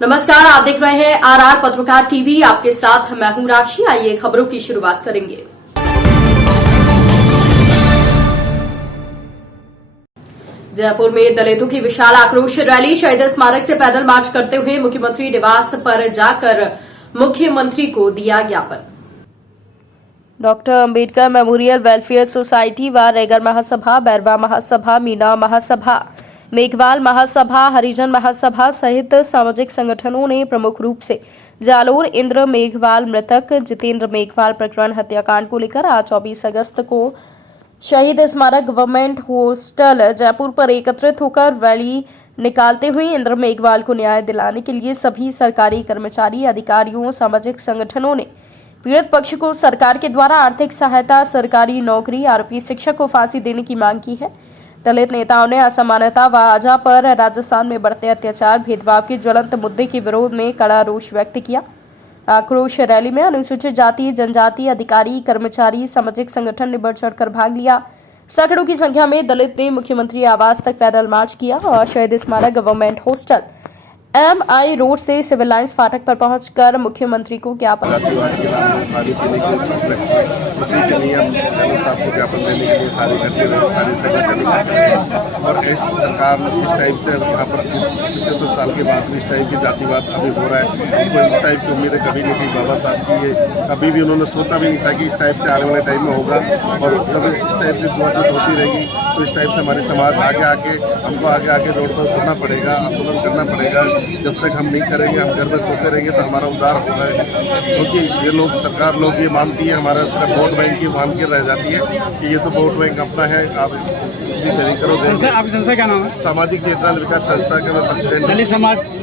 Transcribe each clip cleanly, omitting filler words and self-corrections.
नमस्कार, आप देख रहे हैं आरआर पत्रकार टीवी। आपके साथ मैं हूं राशि। आइए खबरों की शुरुआत करेंगे। जयपुर में दलितों की विशाल आक्रोश रैली। शहीद स्मारक से पैदल मार्च करते हुए मुख्यमंत्री निवास पर जाकर मुख्यमंत्री को दिया ज्ञापन। Doctor Ambedkar memorial welfare society व रेगर महासभा, बैरवा महासभा, मीना महासभा, मेघवाल महासभा, हरिजन महासभा सहित सामाजिक संगठनों ने प्रमुख रूप से जालोर इंद्र मेघवाल मृतक जितेंद्र मेघवाल प्रकरण हत्याकांड को लेकर आज 24 अगस्त को शहीद स्मारक गवर्नमेंट हॉस्टल जयपुर पर एकत्रित होकर रैली निकालते हुए इंद्र मेघवाल को न्याय दिलाने के लिए सभी सरकारी कर्मचारी, अधिकारियों, सामाजिक संगठनों ने पीड़ित पक्ष को सरकार के द्वारा आर्थिक सहायता, सरकारी नौकरी, आरोपी शिक्षक को फांसी देने की मांग की है। दलित नेताओं ने असमानता व आजा पर राजस्थान में बढ़ते अत्याचार, भेदभाव के ज्वलंत मुद्दे के विरोध में कड़ा रोष व्यक्त किया। आक्रोश रैली में अनुसूचित जाति, जनजाति, अधिकारी, कर्मचारी, सामाजिक संगठन ने बढ़ चढ़कर भाग लिया। सैकड़ों की संख्या में दलित ने मुख्यमंत्री आवास तक पैदल मार्च किया और शहीद स्मारक गवर्नमेंट हॉस्टल MI रोड से सिविल लाइंस फाटक पर पहुंचकर मुख्यमंत्री को ज्ञापन उसी के नियम साहब को ज्ञापन देने के लिए सारी संगठन और इस सरकार इस टाइप से यहाँ पर 75 साल के बाद इस टाइप की जातिवाद अभी हो रहा है। उनको इस टाइप की उम्मीदें कभी नहीं थी बाबा साहब की। ये कभी भी उन्होंने सोचा भी नहीं था कि इस टाइप से आने वाले टाइम में होगा और जब इस टाइप से जुआचत होती रहेगी तो इस टाइप से हमारे समाज हमको आगे रोड पर उतरना पड़ेगा, आंदोलन करना पड़ेगा। जब तक हम नहीं करेंगे, हम घर में सोते रहेंगे तो हमारा उद्धार होगा है। क्योंकि ये लोग सरकार लोग ये मानती है, हमारा सिर्फ वोट बैंक की मान के रह जाती है कि ये तो वोट बैंक अपना है, आप करो। संस्था, आपकी संस्था क्या नाम है? सामाजिक चेतना विकास संस्था का मैं प्रेसिडेंट।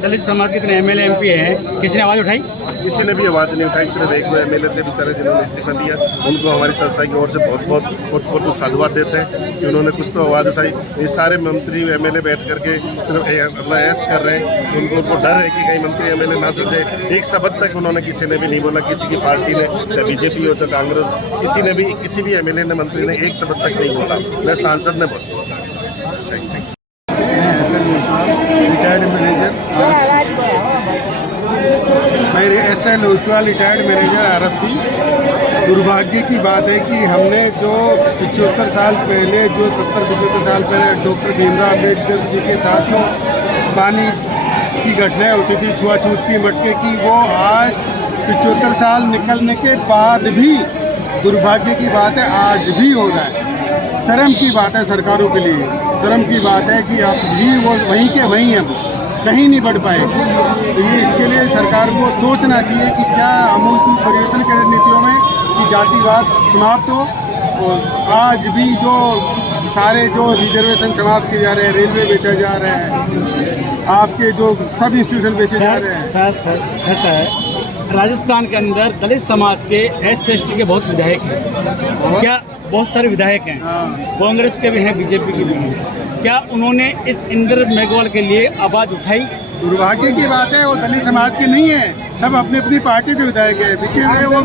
दलित समाज कितने MLA MP हैं? किसी ने आवाज़ उठाई? किसी ने भी आवाज़ नहीं उठाई। सिर्फ एक दो MLA थे बेचारे जिन्होंने इस्तीफा दिया। उनको हमारी संस्था की ओर से बहुत साधुवाद देते हैं कि उन्होंने कुछ तो आवाज़ उठाई। ये सारे मंत्री MLA बैठ करके सिर्फ अपना ऐश कर रहे हैं। उनको डर है कि कहीं मंत्री MLA ना चल जाए। एक शब्द तक उन्होंने किसी ने भी नहीं बोला, किसी की पार्टी ने, चाहे BJP हो चाहे कांग्रेस, किसी भी MLA ने, मंत्री ने एक शब्द तक नहीं बोला। मैं सांसद ने बोला। Retired manager SL Oswal retired manager RFC। दुर्भाग्य की बात है कि हमने जो 75 साल पहले, जो 70-75 साल पहले डॉक्टर भीमराव अम्बेडकर जी के साथ जो पानी की घटनाएं होती थी, छुआछूत की, मटके की, वो आज 75 साल निकलने के बाद भी दुर्भाग्य की बात है आज भी हो रहा है। शर्म की बात है सरकारों के लिए, शर्म की बात है कि आप भी वो वहीं के वहीं हैं, कहीं नहीं बढ़ पाए। तो ये इसके लिए सरकार को सोचना चाहिए कि क्या आमूलचूल परिवर्तन करें नीतियों में कि जातिवाद समाप्त हो। और आज भी जो सारे जो रिजर्वेशन समाप्त किए जा रहे हैं, रेलवे बेचा जा रहा है, आपके जो सब इंस्टीट्यूशन बेचे जा रहे हैं। सर ऐसा है, राजस्थान के अंदर दलित समाज के SC/ST के बहुत विधायक हैं। क्या बहुत सारे विधायक हैं, कांग्रेस के भी हैं, BJP के भी हैं। क्या उन्होंने इस इंद्र मेघवाल के लिए आवाज़ उठाई? दुर्भाग्य की बात है, वो दलित समाज के नहीं है, सब अपनी अपनी पार्टी के विधायक है, बिके हुए वो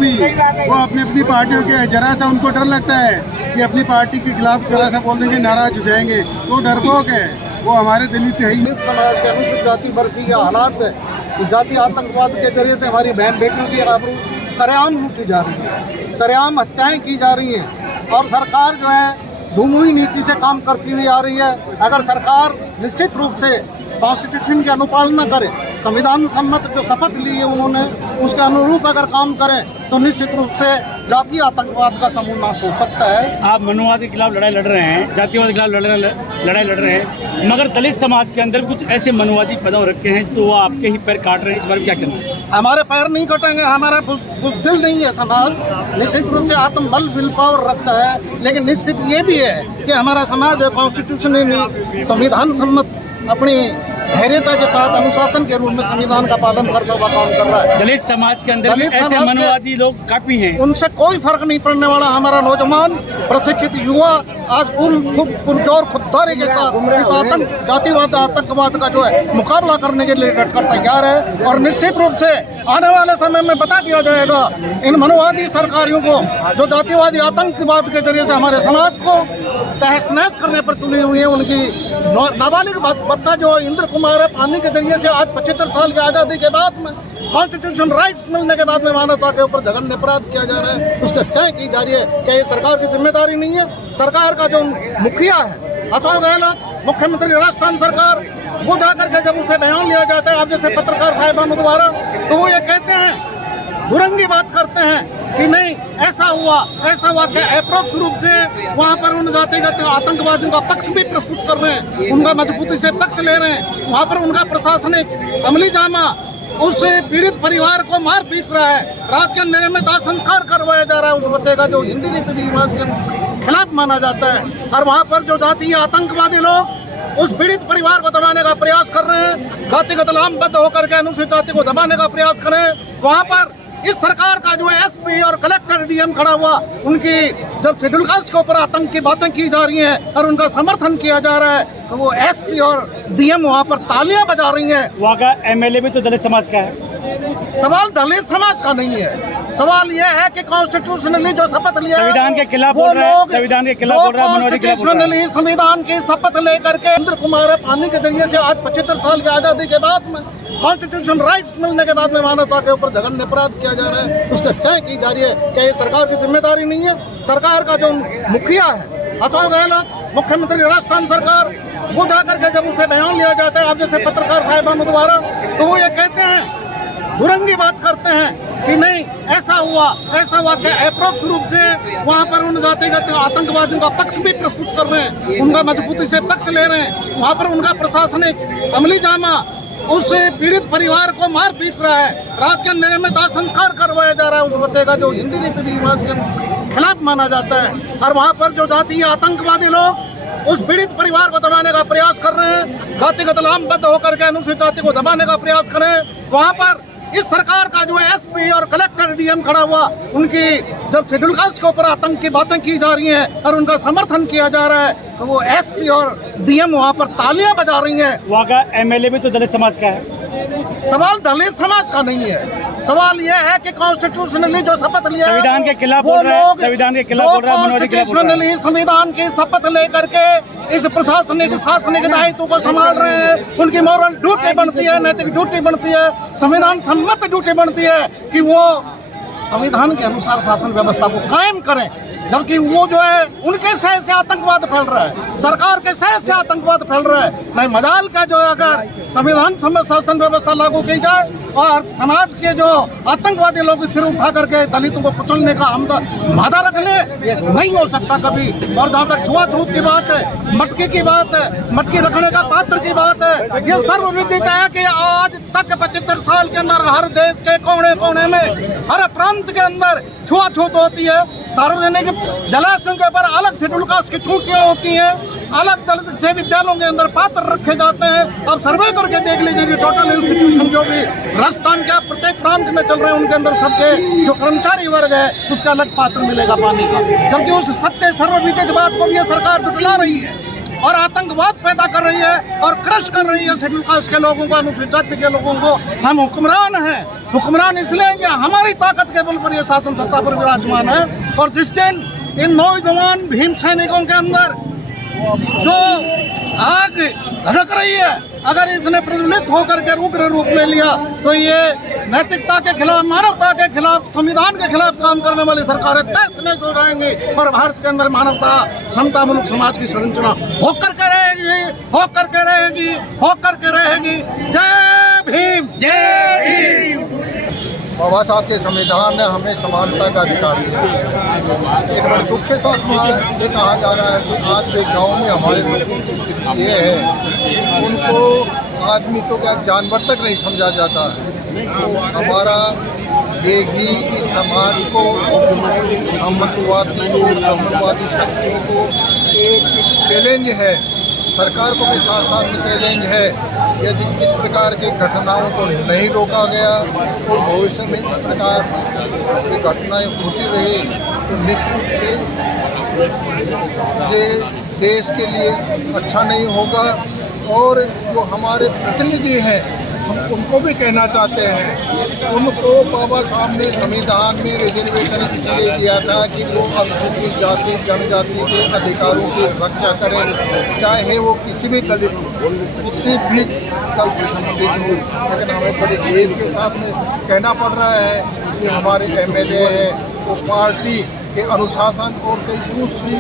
अपनी अपनी पार्टियों के। जरा सा उनको डर लगता है कि अपनी पार्टी के खिलाफ जरा सा बोल देंगे, नाराज हो जाएंगे, वो डरपोक है। वो हमारे दलित है ही। समाज के अनुसूचित जाति वर्ग की हालात है कि जाति आतंकवाद के जरिए से हमारी बहन बेटियों की आबरू सरेआम लूटी जा रही है, सरेआम हत्याएं की जा रही हैं और सरकार जो है धूमुही नीति से काम करती हुई आ रही है। अगर सरकार निश्चित रूप से कॉन्स्टिट्यूशन की अनुपालना करे, संविधान सम्मत जो शपथ ली है उन्होंने, उसके अनुरूप अगर काम करें तो निश्चित रूप से जातीय आतंकवाद का समूल नाश हो सकता है। आप मनुवाद के खिलाफ लड़ाई लड़ रहे हैं, जातिवाद के खिलाफ लड़ाई लड़ रहे हैं, मगर दलित समाज के अंदर कुछ ऐसे मनुवादी पैदा हो रखे हैं तो वो आपके ही पैर काट रहे हैं। इस बारे में क्या कहना है? हमारे पैर नहीं कटेंगे, हमारा बुज़दिल नहीं है समाज। निश्चित रूप से आत्मबल, विल पावर रखता है, लेकिन निश्चित ये भी है कि हमारा समाज कॉन्स्टिट्यूशनली संविधान सम्मत अपनी धैर्यता के साथ अनुशासन के रूप में संविधान का पालन करता हुआ काम कर रहा है। दलित समाज के अंदर ऐसे मनुवादी लोग काफी हैं, उनसे कोई फर्क नहीं पड़ने वाला। हमारा नौजवान प्रशिक्षित युवा आज पुरजोर खुददारी के साथ इस जातिवाद आतंकवाद का जो है मुकाबला करने के लिए डटकर तैयार है। और निश्चित रूप से आने वाले समय में बता दिया जाएगा इन मनोवादी सरकारियों को जो जातिवादी आतंकवाद के जरिए से हमारे समाज को तहस नहस करने पर तुली हुई है। उनकी नाबालिग बच्चा जो इंद्र कुमार है, पानी के जरिए से आज 75 साल की आज़ादी के बाद में कॉन्स्टिट्यूशन राइट्स मिलने के बाद में मानवता के ऊपर जघन्य अपराध किया जा रहा है, उसके तय की जा रही है। क्या ये सरकार की जिम्मेदारी नहीं है? सरकार का जो मुखिया है अशोक गहलोत, मुख्यमंत्री राजस्थान सरकार, वो जाकर के जब उसे बयान लिया जाता है आप जैसे पत्रकार साहिबानों द्वारा, तो वो ये कहते हैं, दुरंगी बात करते हैं कि नहीं ऐसा हुआ क्या अप्रोक्स रूप से वहाँ पर उन जातिगत आतंकवादियों का पक्ष भी प्रस्तुत कर रहे हैं, उनका मजबूती से पक्ष ले रहे हैं। वहाँ पर उनका प्रशासनिक अमली जामा उस पीड़ित परिवार को मार पीट रहा है। रात के अंधेरे में दाह संस्कार करवाया जा रहा है उस बच्चे का जो हिंदी रीति रिवाज के खिलाफ माना जाता है। और वहाँ पर जो जातीय आतंकवादी लोग उस पीड़ित परिवार को दबाने का प्रयास कर रहे हैं, जातिगत लामबद्ध होकर के अनुसूचित जाति को दबाने का प्रयास कर रहे हैं। वहाँ पर इस सरकार का जो एसपी और कलेक्टर डीएम खड़ा हुआ, उनकी जब शेड्यूल कास्ट के ऊपर आतंक की बातें की जा रही हैं और उनका समर्थन किया जा रहा है, तो वो एसपी और डीएम वहाँ पर तालियां बजा रही हैं। वहाँ का एमएलए भी तो दलित समाज का है। सवाल दलित समाज का नहीं है, सवाल यह है कि कॉन्स्टिट्यूशनली जो शपथ लिया संविधान के खिलाफ वो बोल रहा है, लोग संविधान के खिलाफ बोल रहा है, कॉन्स्टिट्यूशनली संविधान की शपथ लेकर के इंद्र कुमार पानी के जरिए से आज 75 साल की आज़ादी के बाद में कॉन्स्टिट्यूशन राइट्स मिलने के बाद में मानवता के ऊपर जघन्य अपराध किया जा रहा है, उसके तय की जा रही है। क्या ये सरकार की जिम्मेदारी नहीं है? सरकार का जो मुखिया है अशोक गहलोत, मुख्यमंत्री राजस्थान सरकार, वो जाकर के जब उसे बयान लिया जाता है आप जैसे पत्रकार साहिबानों द्वारा, तो वो ये कहते हैं, दुरंगी बात करते हैं कि नहीं ऐसा हुआ क्या अप्रोक्स रूप से वहाँ पर उन जातिगत आतंकवादियों का पक्ष भी प्रस्तुत कर रहे हैं, उनका मजबूती से पक्ष ले रहे हैं। वहाँ पर उनका प्रशासनिक अमली जामा उस पीड़ित परिवार को मार पीट रहा है। रात के अंधेरे में दाह संस्कार करवाया जा रहा है उस बच्चे का जो हिंदी रीति रिवाज के खिलाफ माना जाता है। और वहाँ पर जो जातीय आतंकवादी लोग उस पीड़ित परिवार को दबाने का प्रयास कर रहे हैं, जातिगत लामबद्ध होकर के अनुसूचित जाति को दबाने का प्रयास कर रहे हैं। वहाँ पर इस सरकार का जो एसपी और कलेक्टर डीएम खड़ा हुआ, उनकी जब शेड्यूल कास्ट के ऊपर आतंक की बातें की जा रही हैं और उनका समर्थन किया जा रहा है, तो वो एसपी और डीएम वहाँ पर तालियां बजा रही हैं। वहाँ का एमएलए भी तो दलित समाज का है। सवाल दलित समाज का नहीं है, सवाल यह है कि कॉन्स्टिट्यूशनली जो शपथ लिया संविधान के खिलाफ वो बोल रहा है, लोग संविधान के खिलाफ बोल रहा है, कॉन्स्टिट्यूशनली संविधान की शपथ लेकर के इस प्रशासनिक शासनिक दायित्व को संभाल रहे हैं। उनकी मॉरल ड्यूटी बनती है, नैतिक ड्यूटी बनती है, संविधान सम्मत ड्यूटी बनती है कि वो संविधान के अनुसार शासन व्यवस्था को कायम करें। जबकि वो जो है उनके शहर से आतंकवाद फैल रहा है, सरकार के शहर से आतंकवाद फैल रहा है। नहीं मजाल का जो है अगर संविधान सम्मत शासन व्यवस्था लागू की जाए और समाज के जो आतंकवादी लोग सिर उठा करके दलितों को कुचलने का मादा रख ले, ये नहीं हो सकता कभी। और जहाँ तक छुआछूत की बात है, मटकी की बात है, मटकी रखने का पात्र की बात है, ये सर्वविदित है कि आज तक 75 साल के अंदर हर देश के कोने कोने में, हर प्रांत के अंदर छुआछूत होती है। सार्वजनिक जलाशयों के ऊपर अलग शेड्यूल कास्ट की टूटियां होती हैं, अलग जल से विद्यालयों के अंदर पात्र रखे जाते हैं। अब सर्वे करके देख लीजिए टोटल इंस्टीट्यूशन जो भी राजस्थान के प्रत्येक प्रांत में चल रहे हैं, उनके अंदर सबके जो कर्मचारी वर्ग है उसका अलग पात्र मिलेगा पानी का। जबकि उस सत्य सर्वविदित बात को भी ये सरकार जुटला रही है और आतंकवाद पैदा कर रही है और क्रश कर रही है शेड्यूल कास्ट के लोगों को, अनुसूचित जाति के लोगों को। हम हुक्मरान हैं, हुक्मरान इसलिए कि हमारी ताकत के बल पर यह शासन सत्ता पर विराजमान है। और जिस दिन इन नौजवान भीम सैनिकों के अंदर जो आग धड़क रही है, अगर इसने प्रज्वलित होकर के उग्र रूप ले लिया, तो ये नैतिकता के खिलाफ, मानवता के खिलाफ, संविधान के खिलाफ काम करने वाली सरकारें तहस नहस हो जाएंगी। और भारत के अंदर मानवता क्षमता मुल्क समाज की संरचना होकर के रहेगी, होकर के रहेगी, होकर के रहेगी। जय भीम, जय भीम। बाबा साहब के संविधान ने हमें समानता का अधिकार दिया। लेकिन बड़े दुख के साथ ये कहा जा रहा है कि आज भी गांव में हमारे लोगों की स्थिति ये है, उनको आदमी तो क्या जानवर तक नहीं समझा जाता है। हमारा ये ही इस समाज को एक सामंतवादी और ब्राह्मणवादी शक्तियों को एक चैलेंज है, सरकार को भी साथ साथ में चैलेंज है। यदि इस प्रकार की घटनाओं को नहीं रोका गया और भविष्य में इस प्रकार की घटनाएं होती रही तो निश्चित रूप से ये देश के लिए अच्छा नहीं होगा। और जो हमारे प्रतिनिधि हैं, हम उनको भी कहना चाहते हैं, उनको बाबा साहब ने संविधान में रिजर्वेशन इसलिए दिया था कि वो अनुसूचित जाति जनजाति के अधिकारों की रक्षा करें, चाहे वो किसी भी दलित किसी भी दल से संबंधित हो। लेकिन हमें बड़े खेद के साथ में कहना पड़ रहा है कि हमारे एमएलए हैं वो पार्टी के अनुशासन और कई दूसरी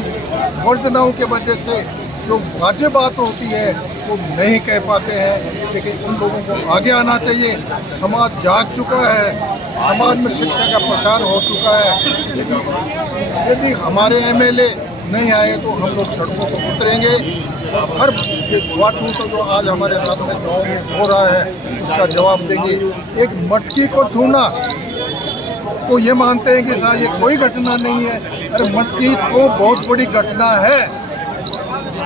वर्जनाओं के वजह से जो वाजिब बात होती है वो नहीं कह पाते हैं। लेकिन उन लोगों को आगे आना चाहिए। समाज जाग चुका है, समाज में शिक्षा का प्रचार हो चुका है। यदि हमारे एमएलए नहीं आए तो हम लोग सड़कों पर उतरेंगे और हर ये छुआछूत जो आज हमारे गाँव में हो रहा है उसका जवाब देंगे। एक मटकी को छूना वो ये मानते हैं कि शायद ये कोई घटना नहीं है। अरे मटकी तो बहुत बड़ी घटना है।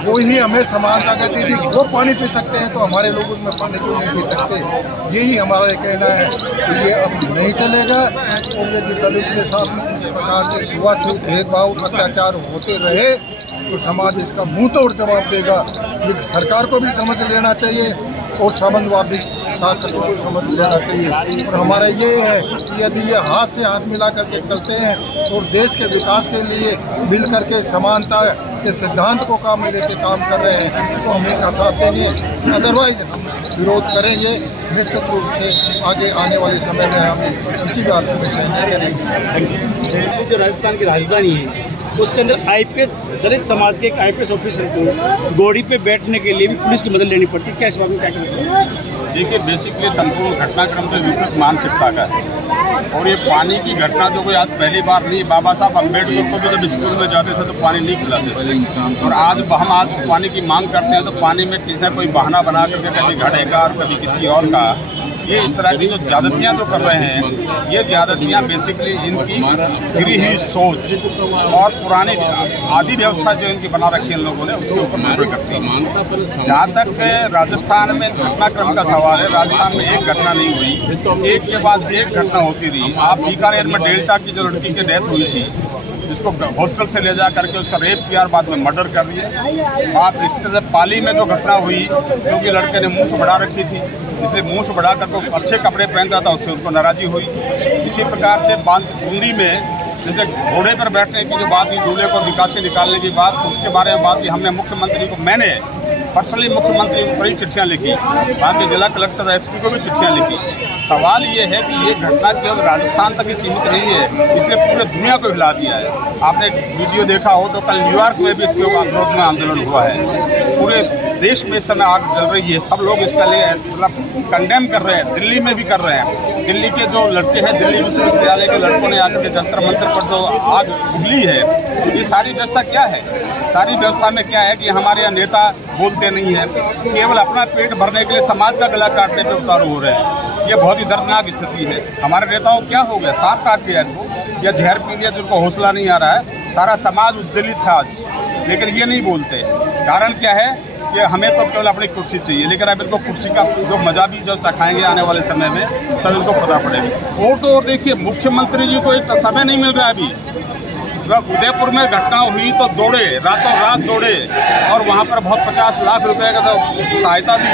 वो ही हमें समानता कहती थी, वो पानी पी सकते हैं तो हमारे लोग उसमें पानी क्यों नहीं पी सकते। यही हमारा ये कहना है कि ये अब नहीं चलेगा। और यदि दलित के साथ में इस प्रकार से छुआछूत भेदभाव अत्याचार होते रहे तो समाज इसका मुंह तोड़ जवाब देगा। ये सरकार को भी समझ लेना चाहिए और सामंतवादी ताकतों को समझ लेना चाहिए। और हमारा ये है कि यदि ये हाथ से हाथ मिला करके चलते हैं और देश के विकास के लिए मिल करके समानता के सिद्धांत को काम में लेके काम कर रहे हैं तो हम इनका साथ देंगे। अदरवाइज हम विरोध करेंगे। निश्चित रूप से आगे आने वाले समय में हमें किसी भी हालत में सहन नहीं करेंगे। जो राजस्थान की राजधानी है उसके अंदर आईपीएस दलित समाज के एक आईपीएस ऑफिसर को घोड़ी पे बैठने के लिए भी पुलिस की मदद लेनी पड़ती है। क्या इस बात में क्या कहना चाहिए? देखिए, बेसिकली संपूर्ण घटनाक्रम से विपरीत मानसिकता का है। और ये पानी की घटना जो कोई आज पहली बार नहीं, बाबा साहब अम्बेडकर को भी जब स्कूल में जाते थे तो पानी नहीं पिलाते थे। और आज हम पानी की मांग करते हैं तो पानी में किसी न कोई बहाना बना करके कभी घड़े का और कभी किसी और का, ये इस तरह की जो ज्यादतियाँ जो कर रहे हैं, ये ज्यादतियाँ बेसिकली इनकी गिरी हुई सोच और पुरानी आदि व्यवस्था जो इनकी बना रखी है इन लोगों ने उसके ऊपर निर्भर करती है। जहाँ तक राजस्थान में घटनाक्रम का सवाल है, राजस्थान में एक घटना नहीं हुई, एक के बाद एक घटना होती रही। आप बीकानेर में डेल्टा की जो लड़की की डेथ हुई थी, जिसको हॉस्टल से ले जा करके उसका रेप किया और बाद में मर्डर कर दिया। बात इस तरह से पाली में जो घटना हुई, क्योंकि लड़के ने मुंह से बढ़ा रखी थी, इसलिए मुंह से बढ़ा कर तो अच्छे कपड़े पहनता था, उससे उनको नाराज़ी हुई। इसी प्रकार से बूंदी में जैसे घोड़े पर बैठने की जो बात हुई, दूल्हे को निकासी निकालने की बात, उसके बारे में बात की। हमने मुख्यमंत्री को, मैंने पर्सनली मुख्यमंत्री को कई चिट्ठियाँ लिखी, वहाँ के जिला कलेक्टर एसपी को भी चिट्ठियाँ लिखी। सवाल ये है कि ये घटना केवल राजस्थान तक ही सीमित नहीं है, इसलिए पूरे दुनिया को हिला दिया है। आपने वीडियो देखा हो तो कल न्यूयॉर्क में भी इसके विरोध में आंदोलन हुआ है। पूरे देश में इस समय आग जल रही है, सब लोग इसका लिए मतलब कंडेम कर रहे हैं, दिल्ली में भी कर रहे हैं। दिल्ली के जो लड़के हैं, दिल्ली विश्वविद्यालय के लड़कों ने आकर के जंतर मंतर पर जो आग उगली है, ये सारी व्यवस्था क्या है? सारी व्यवस्था में क्या है कि हमारे यहाँ नेता बोलते नहीं है, केवल अपना पेट भरने के लिए समाज का गला काटने पे उतारू हो रहे हैं। ये बहुत ही दर्दनाक स्थिति है। हमारे नेताओं क्या हो गया? सांप काट दिया इनको या जहर पी लिया, जिनको हौसला नहीं आ रहा है। सारा समाज उद्वेलित है आज, लेकिन ये नहीं बोलते। कारण क्या है कि हमें तो केवल अपनी कुर्सी चाहिए, लेकिन अब इनको कुर्सी का जो मजा भी जो चखाएंगे आने वाले समय में, सब इनको पता पड़ेगा। और तो और देखिए, मुख्यमंत्री जी को एक समय नहीं मिल रहा है अभी। उदयपुर में घटना हुई तो दौड़े, रातों रात दौड़े और वहाँ पर बहुत 50 लाख रुपए का तो सहायता दी।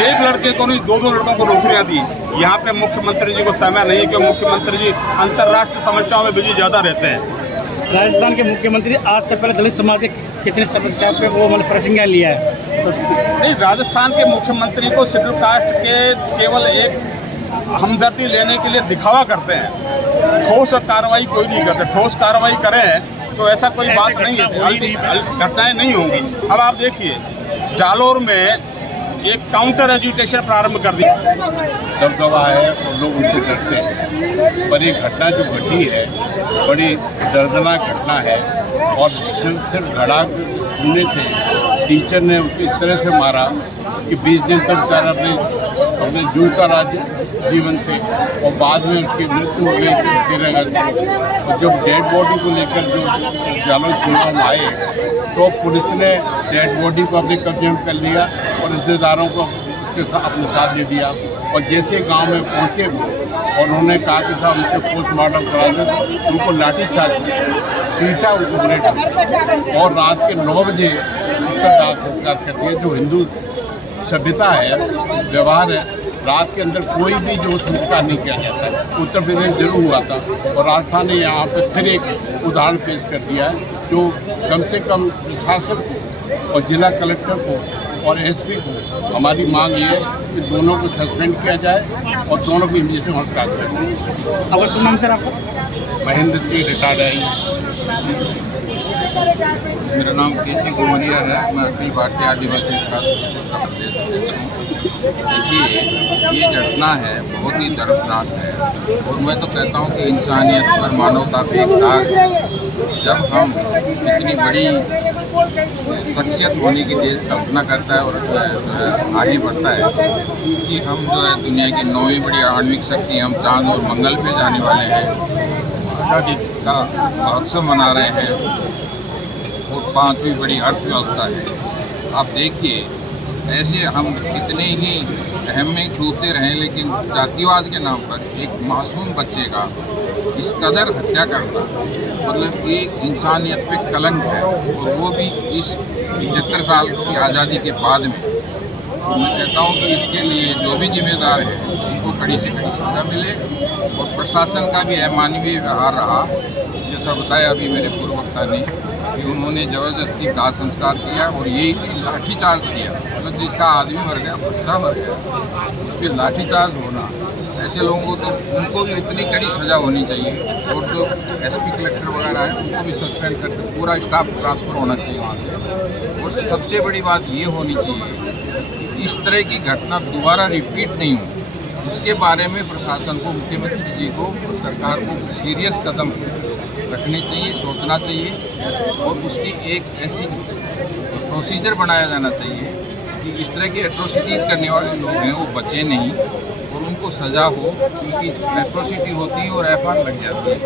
एक लड़के को नहीं, दो लड़कों को नौकरियाँ दी। यहाँ पे मुख्यमंत्री जी को समय नहीं, क्योंकि मुख्यमंत्री जी अंतर्राष्ट्रीय समस्याओं में बिजी ज़्यादा रहते हैं। राजस्थान के मुख्यमंत्री आज से पहले दलित समाज के कितने समस्या पे वो मतलब प्रसंज्ञान लिया है? नहीं, राजस्थान के मुख्यमंत्री को शेड्यूल कास्ट के केवल एक हमदर्दी लेने के लिए दिखावा करते हैं। ठोस कार्रवाई कोई नहीं करते। ठोस कार्रवाई करें तो ऐसा कोई बात नहीं है, घटनाएं नहीं होंगी। अब आप देखिए, जालोर में एक काउंटर एजुटेशन प्रारंभ कर दिया। दबदबा है और लोग उनसे डरते हैं, पर ये घटना जो घटी है बड़ी दर्दनाक घटना है। और सिर्फ घड़ा होने से टीचर ने उसको इस तरह से मारा कि 20 दिन तक बेचारा अपने जूझता राज्य जीवन से, और बाद में उसकी मृत्यु हो गई 13 अगस्त को। और जब डेड बॉडी को लेकर जो जालोर चुनाव में आए तो पुलिस ने डेड बॉडी को अपने कब्जे में कर लिया और रिश्तेदारों को उसके साथ अपने साथ दे दिया। और जैसे गांव में पहुंचे वो और उन्होंने कहा कि साहब उसको पोस्टमार्टम करा दें, उनको लाठीचार्ज किया। पीटा उन्होंने और रात के 9 बजे उसका दाह संस्कार कर दिया। जो हिंदू सभ्यता है, व्यवहार है, रात के अंदर कोई भी जो संस्कार नहीं किया जाता है। उत्तर प्रदेश जरूर हुआ था और राजस्थान ने यहाँ पर फिर एक उदाहरण पेश कर दिया है, जो कम से कम प्रशासन को और जिला कलेक्टर को और एसपी को हमारी मांग ये है कि दोनों को सस्पेंड किया जाए और दोनों को इमीडिएटली हड़ताल करें। और शुभ नाम सर आपका? महेंद्र सिंह रिटायर्ड है। मेरा नाम केसी घुमरिया है। मैं अखिल भारतीय आदिवासी विकास परिषद उत्तर प्रदेश अध्यक्ष हूँ। देखिए, ये घटना है बहुत ही दर्दनाक है और मैं तो कहता हूँ कि इंसानियत पर, मानवता पे एक दाग। जब हम इतनी बड़ी शख्सियत होने की देश कल्पना करता है और आगे बढ़ता है कि हम जो है दुनिया की 9वीं बड़ी आणविक शक्ति, हम चांद और मंगल पे जाने वाले हैं, आज़ादी का महोत्सव मना रहे हैं और 5वीं बड़ी अर्थव्यवस्था है। आप देखिए, ऐसे हम कितने ही अहम में डूबते रहें, लेकिन जातिवाद के नाम पर एक मासूम बच्चे का इस कदर हत्या करना मतलब एक इंसानियत पे कलंक है, और वो भी इस 75 साल की आज़ादी के बाद में। मैं कहता हूँ कि इसके लिए जो भी जिम्मेदार है उनको कड़ी से कड़ी सजा मिले और प्रशासन का भी अमानवीय व्यवहार रहा। जैसा बताया अभी मेरे पूर्व वक्ता ने कि उन्होंने ज़बरदस्ती दाह संस्कार किया और यही लाठीचार्ज किया। मतलब जिसका आदमी मर गया, बच्चा मर गया, उस पर लाठीचार्ज होना, ऐसे लोगों को तो उनको भी इतनी कड़ी सज़ा होनी चाहिए। और जो एसपी कलेक्टर वगैरह हैं उनको भी सस्पेंड करके पूरा स्टाफ ट्रांसफ़र होना चाहिए वहाँ से। और सबसे बड़ी बात ये होनी चाहिए कि इस तरह की घटना दोबारा रिपीट नहीं हो, इसके बारे में प्रशासन को, मुख्यमंत्री जी को और सरकार को सीरियस कदम रखने चाहिए, सोचना चाहिए और उसकी एक ऐसी प्रोसीजर बनाया जाना चाहिए कि इस तरह की एट्रोसिटीज़ करने वाले लोग हैं वो बचे नहीं और उनको सज़ा हो, क्योंकि एट्रोसिटी होती है और एफआईआर लग जाती है।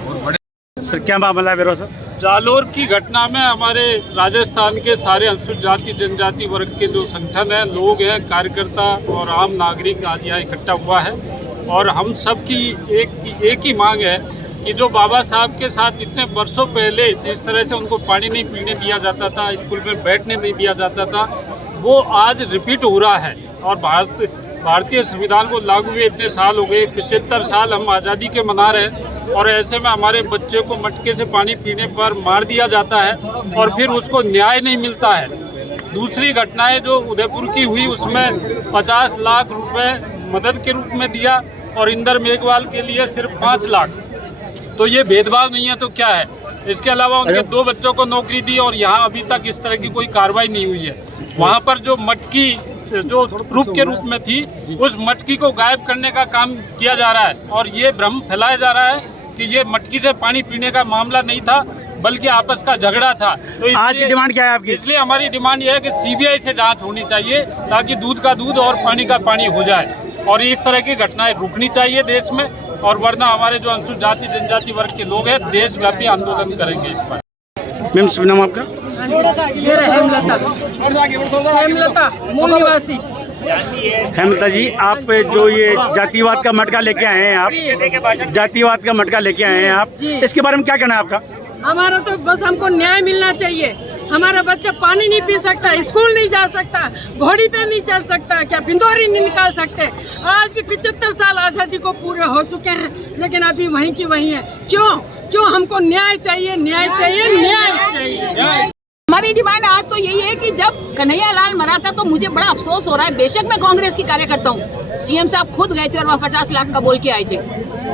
और बड़े सर क्या मामला है बेरो सर? जालोर की घटना में हमारे राजस्थान के सारे अनुसूचित जाति जनजाति वर्ग के जो संगठन हैं, लोग हैं, कार्यकर्ता और आम नागरिक आज यहाँ इकट्ठा हुआ है। और हम सब की एक ही मांग है कि जो बाबा साहब के साथ इतने वर्षों पहले जिस तरह से उनको पानी नहीं पीने दिया जाता था, स्कूल में बैठने नहीं दिया जाता था, वो आज रिपीट हो रहा है। और भारतीय संविधान को लागू हुए इतने साल हो गए, 75 साल हम आज़ादी के मना रहे हैं, और ऐसे में हमारे बच्चे को मटके से पानी पीने पर मार दिया जाता है और फिर उसको न्याय नहीं मिलता है। दूसरी घटनाएं जो उदयपुर की हुई, उसमें 50 लाख रुपए मदद के रूप में दिया और इंदर मेघवाल के लिए सिर्फ 5 लाख। तो ये भेदभाव नहीं है तो क्या है? इसके अलावा उनके 2 बच्चों को नौकरी दी और यहाँ अभी तक इस तरह की कोई कार्रवाई नहीं हुई है। वहाँ पर जो मटकी जो प्रूफ के रूप में थी, उस मटकी को गायब करने का काम किया जा रहा है और ये भ्रम फैलाया जा रहा है कि ये मटकी से पानी पीने का मामला नहीं था, बल्कि आपस का झगड़ा था। तो आज की डिमांड क्या है आपकी? इसलिए हमारी डिमांड ये है कि सीबीआई से जांच होनी चाहिए ताकि दूध का दूध और पानी का पानी हो जाए, और इस तरह की घटनाएं रुकनी चाहिए देश में, और वरना हमारे जो अनुसूचित जाति जनजाति वर्ग के लोग हैं देशव्यापी आंदोलन करेंगे इस पर। मैम शुभ नाम आपका? हेमलता, मूल निवासी। हेमलता जी, आप जो ये जातिवाद का मटका लेके आए हैं, आप जातिवाद का मटका लेके आए हैं आप, इसके बारे में क्या कहना है आपका? हमारा तो बस हमको न्याय मिलना चाहिए। हमारा बच्चा पानी नहीं पी सकता, स्कूल नहीं जा सकता, घोड़ी पे नहीं चढ़ सकता, क्या बिंदौरी नहीं निकाल सकते। आज भी 75 साल आज़ादी को पूरे हो चुके हैं, लेकिन अभी वहीं की वहीं है। क्यों हमको न्याय चाहिए, न्याय चाहिए, न्याय चाहिए। हमारी डिमांड आज तो यही है कि जब कन्हैया लाल मरा था तो मुझे बड़ा अफसोस हो रहा है। बेशक मैं कांग्रेस की कार्यकर्ता हूँ, सीएम साहब खुद गए थे और वहाँ 50 लाख का बोल के आए थे।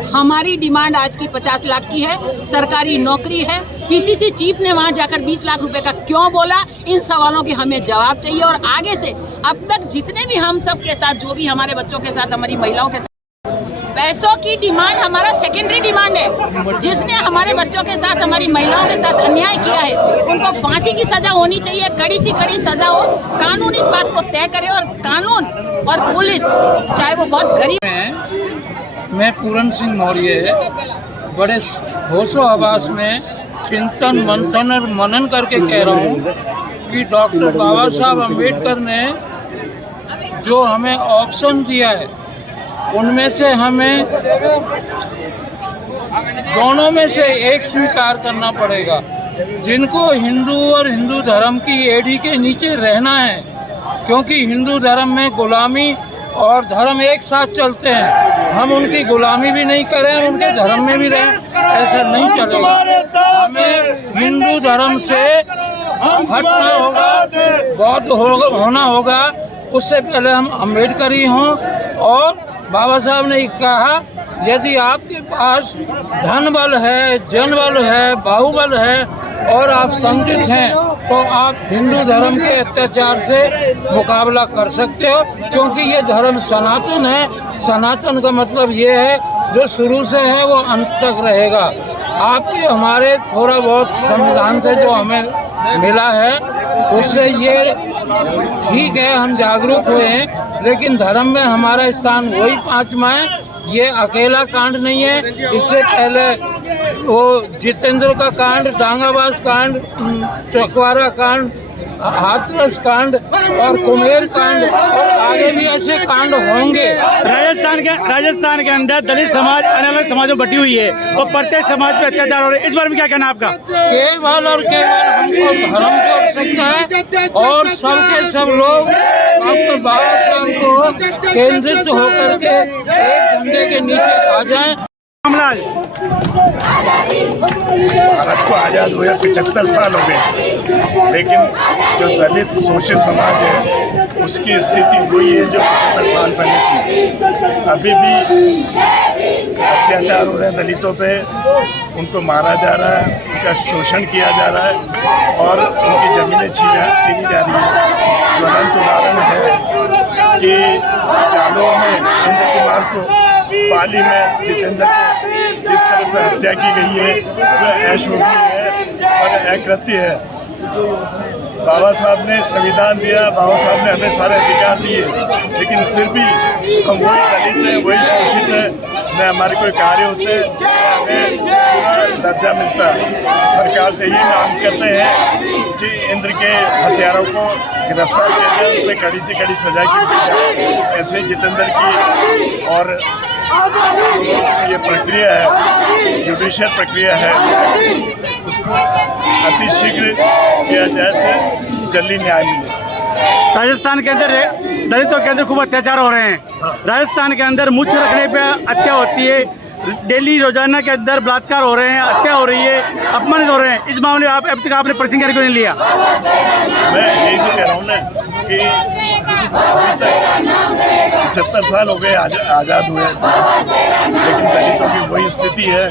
हमारी डिमांड आज की 50 लाख की है, सरकारी नौकरी है। पीसीसी चीफ ने वहाँ जाकर 20 लाख रुपए का क्यों बोला, इन सवालों के हमें जवाब चाहिए। और आगे से अब तक जितने भी हम सब के साथ, जो भी हमारे बच्चों के साथ, हमारी महिलाओं के साथ, पैसों की डिमांड हमारा सेकेंडरी डिमांड है। जिसने हमारे बच्चों के साथ, हमारी महिलाओं के साथ अन्याय किया है, उनको फांसी की सजा होनी चाहिए, कड़ी सी कड़ी सजा हो। कानून इस बात को तय करे, और कानून और पुलिस, चाहे वो बहुत गरीब। मैं पूरन सिंह मौर्य बड़े होशो हवास में चिंतन मंथन और मनन करके कह रहा हूँ कि डॉक्टर बाबा साहब अम्बेडकर ने जो हमें ऑप्शन दिया है, उनमें से हमें दोनों में से एक स्वीकार करना पड़ेगा। जिनको हिंदू और हिंदू धर्म की एड़ी के नीचे रहना है, क्योंकि हिंदू धर्म में गुलामी और धर्म एक साथ चलते हैं, हम उनकी गुलामी भी नहीं करें, उनके धर्म में भी रहें, ऐसा नहीं चलेगा। हमें हिंदू धर्म से हटना होगा, बौद्ध होना होगा। उससे पहले हम अम्बेडकरी हों। और बाबा साहब ने कहा, यदि आपके पास धन बल है, जनबल है, बाहुबल है और आप संगठित हैं, तो आप हिंदू धर्म के अत्याचार से मुकाबला कर सकते हो, क्योंकि ये धर्म सनातन है। सनातन का मतलब ये है जो शुरू से है वो अंत तक रहेगा। आपके हमारे थोड़ा बहुत संविधान से जो हमें मिला है उससे ये ठीक है, हम जागरूक हुए हैं, लेकिन धर्म में हमारा स्थान वही 5वां है। ये अकेला कांड नहीं है। इससे पहले वो जितेंद्र का कांड, दांगाबाज कांड, चकवारा कांड, हाथरस कांड और कुमेर कांड और आगे भी ऐसे कांड होंगे। राजस्थान के अंदर दलित समाज अलग अलग समाजों बटी हुई है और प्रत्येक समाज पे अत्याचार हो रहे हैं। इस बारे में क्या कहना है आपका? केवल और केवल हमको धर्म की आवश्यकता है और सबके सब लोग डॉक्टर बाबा साहब को केंद्रित होकर के एक झंडे के नीचे आ जाएं। भारत को आज़ाद हुए 75 साल हो गए, लेकिन जो दलित शोषित समाज है उसकी स्थिति वही है जो 75 साल पहले थी। अभी भी अत्याचार हो रहे हैं दलितों पे, उनको मारा जा रहा है, उनका शोषण किया जा रहा है और उनकी ज़मीनें छीनी जा रही है। ज्वलंत उदाहरण है कि जालौर में इंद्र कुमार को, पाली में जितेंद्र को जिस तरह से हत्या की गई है वह अशोभनीय है और अकृत्य है। बाबा साहब ने संविधान दिया, बाबा साहब ने हमें सारे अधिकार दिए, लेकिन फिर भी हम वही दलित हैं, वही शोषित हैं, न हमारे कोई कार्य होते हैं, हमें पूरा दर्जा मिलता है। सरकार से ये मांग करते हैं कि इंद्र के हत्यारों को गिरफ्तार किया जाए, उन पर कड़ी से कड़ी सजा की जाए। ऐसे जितेंद्र की और ये प्रक्रिया है, जुडिशियल प्रक्रिया है, उसको अतिशीघ्र किया जाए से जल्दी न्याय मिले। राजस्थान के अंदर दलितों के अंदर खूब अत्याचार हो रहे हैं। राजस्थान के अंदर मूछ रखने पे हत्या होती है, डेली रोजाना के अंदर बलात्कार हो रहे हैं, हत्या हो रही है, अपमानित हो रहे हैं। इस मामले में आप अब तक आपने प्रशिक्षण क्यों नहीं लिया? मैं यही तो कह रहा हूँ ना कि अभी तक 75 साल हो गए आज़ाद हुए, लेकिन दलितों की वही स्थिति है,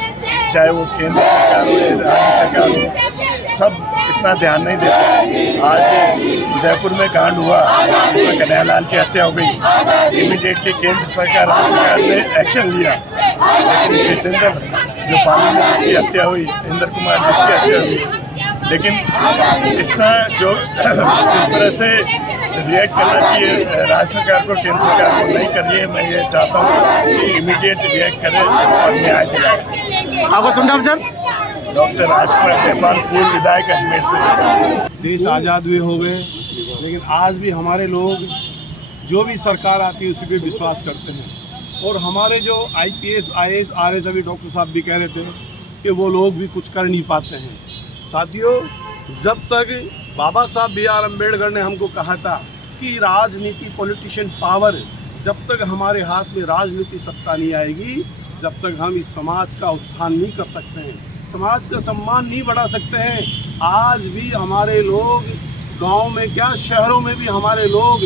चाहे वो केंद्र सरकार हो या राज्य सरकार हो, सब इतना ध्यान नहीं देते। आज उदयपुर में कांड हुआ, इसमें कन्हैयालाल की हत्या हो गई, इमीडिएटली केंद्र सरकार, राज्य सरकार ने एक्शन लिया, लेकिन जितेंद्र जो पाली में जिसकी हत्या हुई, इंद्र कुमार जिसकी हत्या हुई, लेकिन इतना जो जिस तरह से रिएक्ट करना चाहिए राज्य सरकार को, केंद्र सरकार को नहीं कर रही है। मैं ये चाहता हूँ कि इमीडिएट रिएक्ट करें और न्याय दिलाएं। आपको सुनना सर? डॉक्टर राजकुमार नेपाल, पूर्व विधायक अजमेर से। देश आज़ाद हुए हो गए, लेकिन आज भी हमारे लोग जो भी सरकार आती है उसी पे विश्वास करते हैं। और हमारे जो IPS, IAS, RS अभी डॉक्टर साहब भी कह रहे थे कि वो लोग भी कुछ कर नहीं पाते हैं। साथियों, जब तक बाबा साहब B.R. अम्बेडकर ने हमको कहा था कि राजनीति, पॉलिटिशियन पावर, जब तक हमारे हाथ में राजनीति सत्ता नहीं आएगी, जब तक हम इस समाज का उत्थान नहीं कर सकते हैं, समाज का सम्मान नहीं बढ़ा सकते हैं। आज भी हमारे लोग गांव में क्या, शहरों में भी हमारे लोग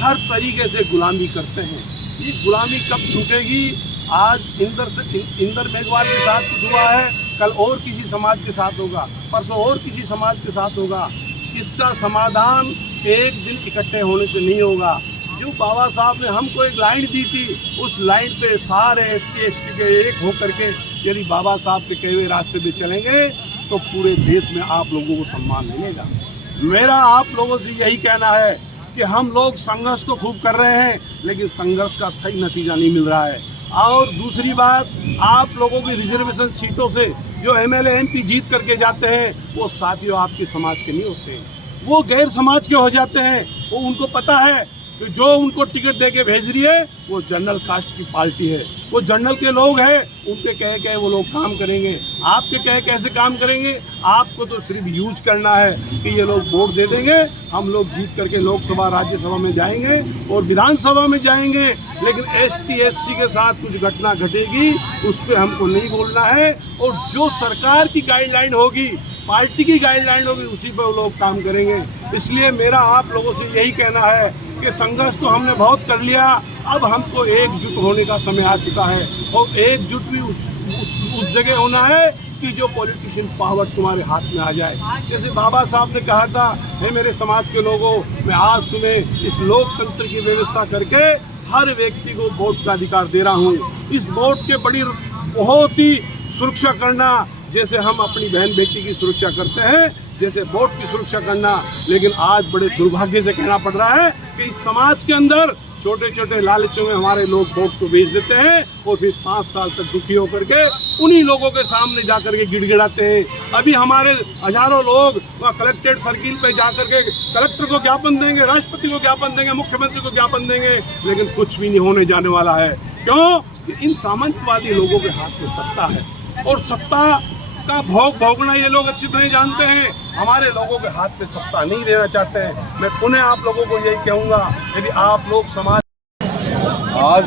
हर तरीके से गुलामी करते हैं। ये गुलामी कब छूटेगी? आज इंदर मेघवाल के साथ कुछ हुआ है, कल और किसी समाज के साथ होगा, परसों और किसी समाज के साथ होगा। इसका समाधान एक दिन इकट्ठे होने से नहीं होगा। जो बाबा साहब ने हमको एक लाइन दी थी, उस लाइन पे सारे ST के एक होकर के यदि बाबा साहब के कहे हुए रास्ते पे चलेंगे तो पूरे देश में आप लोगों को सम्मान मिलेगा। मेरा आप लोगों से यही कहना है कि हम लोग संघर्ष तो खूब कर रहे हैं, लेकिन संघर्ष का सही नतीजा नहीं मिल रहा है। और दूसरी बात, आप लोगों की रिजर्वेशन सीटों से जो MLA MP जीत करके जाते हैं, वो साथियों आपके समाज के नहीं होते हैं, वो गैर समाज के हो जाते हैं। वो उनको पता है कि जो उनको टिकट दे के भेज रही है वो जनरल कास्ट की पार्टी है, वो जनरल के लोग हैं, उनके कहे वो लोग काम करेंगे। आपके कहे कैसे काम करेंगे? आपको तो सिर्फ यूज करना है कि ये लोग वोट दे देंगे, हम लोग जीत करके लोकसभा राज्यसभा में जाएंगे और विधानसभा में जाएंगे, लेकिन ST SC के साथ कुछ घटना घटेगी उस पर हमको नहीं बोलना है। और जो सरकार की गाइडलाइन होगी, पार्टी की गाइडलाइन होगी, उसी पर वो लोग काम करेंगे। इसलिए मेरा आप लोगों से यही कहना है कि संघर्ष तो हमने बहुत कर लिया, अब हमको एकजुट होने का समय आ चुका है। और एकजुट भी उस जगह होना है कि जो पॉलिटिशियन पावर तुम्हारे हाथ में आ जाए। जैसे बाबा साहब ने कहा था, हे मेरे समाज के लोगों, मैं आज तुम्हें इस लोकतंत्र की व्यवस्था करके हर व्यक्ति को वोट का अधिकार दे रहा हूँ। इस वोट के बड़ी बहुत ही सुरक्षा करना, जैसे हम अपनी बहन बेटी की सुरक्षा करते हैं, जैसे वोट की सुरक्षा करना। लेकिन आज बड़े दुर्भाग्य से कहना पड़ रहा है कि इस समाज के अंदर छोटे छोटे लालचों में हमारे लोग वोट को बेच देते हैं और फिर 5 साल तक दुखी होकर के उन्हीं लोगों के सामने जाकर के गिड़गिड़ाते हैं। अभी हमारे हजारों लोग वहाँ कलेक्ट्रेट सर्किल पे जाकर के कलेक्टर को ज्ञापन देंगे, राष्ट्रपति को ज्ञापन देंगे, मुख्यमंत्री को ज्ञापन देंगे, लेकिन कुछ भी नहीं होने जाने वाला है। क्यों? कि इन सामंतवादी लोगों के हाथ में सत्ता है और सत्ता का भोग भोगना ये लोग अच्छी तरह जानते हैं। हमारे लोगों के हाथ में सत्ता नहीं देना चाहते हैं। मैं पुनः आप लोगों को यही कहूँगा, यदि आप लोग समाज आज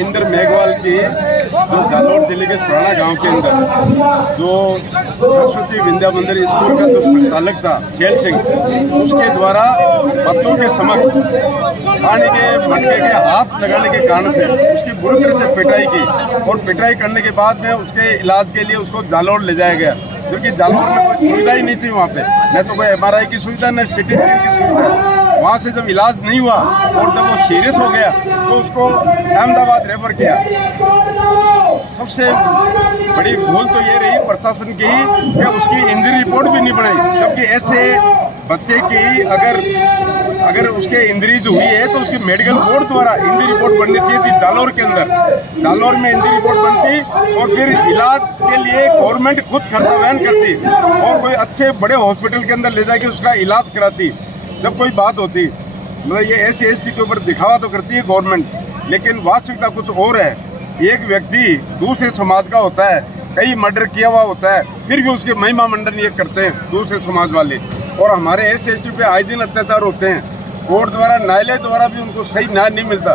इंद्र मेघवाल की जो जालौर जिले के सुराना गांव के अंदर जो सरस्वती विद्या मंदिर स्कूल का जो संचालक था खेल सिंह, उसके द्वारा बच्चों के समक्ष पानी के मटके के हाथ लगाने के कारण से उसकी बुरी तरह से पिटाई की और पिटाई करने के बाद में उसके इलाज के लिए उसको जालौर ले जाया गया, क्योंकि जालौर में कोई सुविधा ही नहीं थी वहाँ पे, न तो कोई MRI की सुविधा न CT स्कैन की सुविधा। वहाँ से जब इलाज नहीं हुआ और जब वो सीरियस हो गया तो उसको अहमदाबाद रेफर किया। सबसे बड़ी भूल तो ये रही प्रशासन की कि उसकी इंजरी रिपोर्ट भी नहीं बनाई, जबकि ऐसे बच्चे की अगर उसके इंजरीज हुई है तो उसकी मेडिकल बोर्ड द्वारा इंजरी रिपोर्ट बननी चाहिए थी जालौर के अंदर। जालौर में इंजरी रिपोर्ट बनती और फिर इलाज के लिए गवर्नमेंट खुद खर्चा वहन करती और कोई अच्छे बड़े हॉस्पिटल के अंदर ले जाके उसका इलाज कराती। जब कोई बात होती, मतलब ये SC ST के ऊपर दिखावा तो करती है गवर्नमेंट, लेकिन वास्तविकता कुछ और है। एक व्यक्ति दूसरे समाज का होता है, कई मर्डर किया हुआ होता है, फिर भी उसके महिमा मंडन ये करते हैं दूसरे समाज वाले। और हमारे SC ST पे आए दिन अत्याचार होते हैं, कोर्ट द्वारा न्यायालय द्वारा भी उनको सही न्याय नहीं मिलता।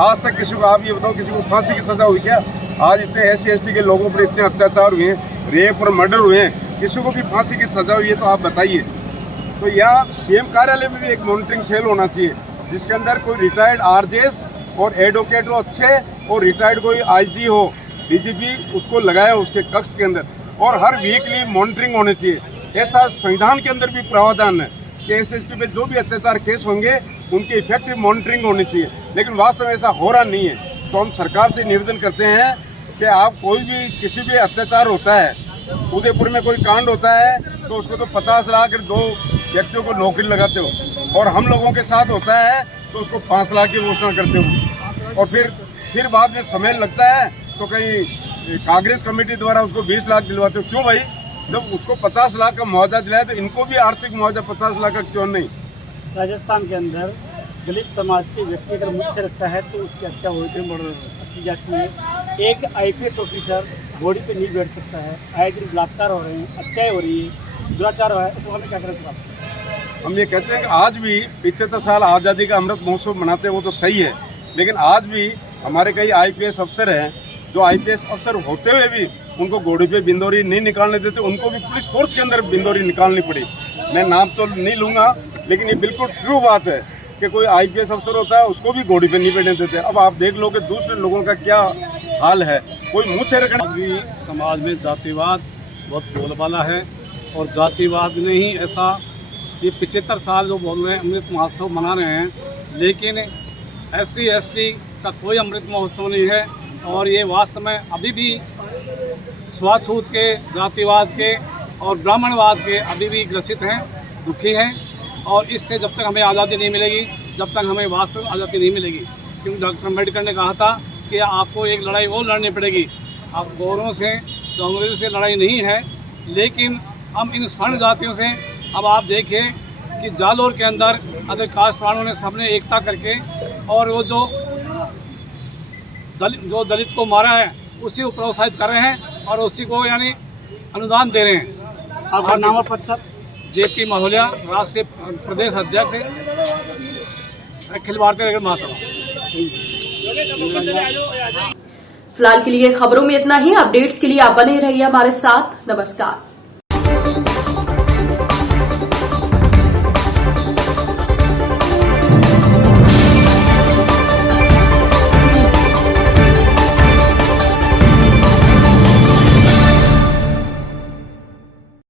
आज तक किसी को, आप ये बताओ, किसी को फांसी की सजा हुई क्या? आज इतने SC ST के लोगों पर इतने अत्याचार हुए हैं, रेप और मर्डर हुए हैं, किसी को भी फांसी की सजा हुई है तो आप बताइए। तो यहाँ CM कार्यालय में भी एक मॉनिटरिंग सेल होना चाहिए, जिसके अंदर कोई रिटायर्ड RJS और एडवोकेट हो अच्छे, और रिटायर्ड कोई IG हो, DGP, उसको लगाया उसके कक्ष के अंदर, और हर वीकली मॉनिटरिंग होनी चाहिए। ऐसा संविधान के अंदर भी प्रावधान है कि SC ST पे जो भी अत्याचार केस होंगे उनकी इफेक्टिव मॉनिटरिंग होनी चाहिए, लेकिन वास्तव में ऐसा हो रहा नहीं है। तो हम सरकार से निवेदन करते हैं कि आप कोई भी किसी भी अत्याचार होता है, उदयपुर में कोई कांड होता है तो उसको तो 50 लाख 2 व्यक्तियों को नौकरी लगाते हो, और हम लोगों के साथ होता है तो उसको 5 लाख की घोषणा करते हो, और फिर बाद में समय लगता है तो कहीं कांग्रेस कमेटी द्वारा उसको 20 लाख दिलवाते हो। क्यों भाई? जब उसको 50 लाख का मुआवजा दिलाया तो इनको भी आर्थिक मुआवजा 50 लाख का क्यों नहीं? राजस्थान के अंदर दलित समाज के व्यक्ति अगर मुख्य रखता है तो उसकी हत्या की जाती है। एक IPS ऑफिसर बॉडी पे नहीं बैठ सकता है, आए दिन बलात्कार हो रहे हैं, हत्याएं हो रही है, दुराचार हो रहा है, इस बारे में क्या करें? हम ये कहते हैं कि आज भी 75 साल आज़ादी का अमृत महोत्सव मनाते हैं, वो तो सही है, लेकिन आज भी हमारे कई IPS अफसर हैं जो IPS अफसर होते हुए भी उनको घोड़े पे बिंदौरी नहीं निकालने देते, उनको भी पुलिस फोर्स के अंदर बिंदौरी निकालनी पड़ी। मैं नाम तो नहीं लूँगा, लेकिन ये बिल्कुल ट्रू बात है कि कोई IPS अफसर होता है उसको भी घोड़े पे नहीं बैठने देते। अब आप देख लो कि दूसरे लोगों का क्या हाल है, कोई मुँह से रखना। भी समाज में जातिवाद बहुत बोलबाला है, और जातिवाद ने ही ऐसा ये 75 साल जो बोल रहे हैं अमृत महोत्सव मना रहे हैं, लेकिन SC ST का कोई अमृत महोत्सव नहीं है। और ये वास्तव में अभी भी छुआछूत के, जातिवाद के और ब्राह्मणवाद के अभी भी ग्रसित हैं, दुखी हैं, और इससे जब तक हमें आज़ादी नहीं मिलेगी, जब तक हमें वास्तविक आज़ादी नहीं मिलेगी, क्योंकि डॉक्टर अम्बेडकर ने कहा था कि आपको एक लड़ाई और लड़नी पड़ेगी। आप गौरों से, तो अंग्रेज़ों से लड़ाई नहीं है, लेकिन हम इन स्वर्ण जातियों से, अब आप देखिए कि जालोर के अंदर अदर कास्ट वालों ने सबने एकता करके और वो जो दलित को मारा है उसी को प्रोत्साहित कर रहे हैं और उसी को यानी अनुदान दे रहे हैं। आपका नाम और पद सर? JP महोलिया, राष्ट्रीय प्रदेश अध्यक्ष अखिल भारतीय नगर महासभा। फिलहाल के लिए खबरों में इतना ही। अपडेट्स के लिए आप बने रहिए हमारे साथ। नमस्कार।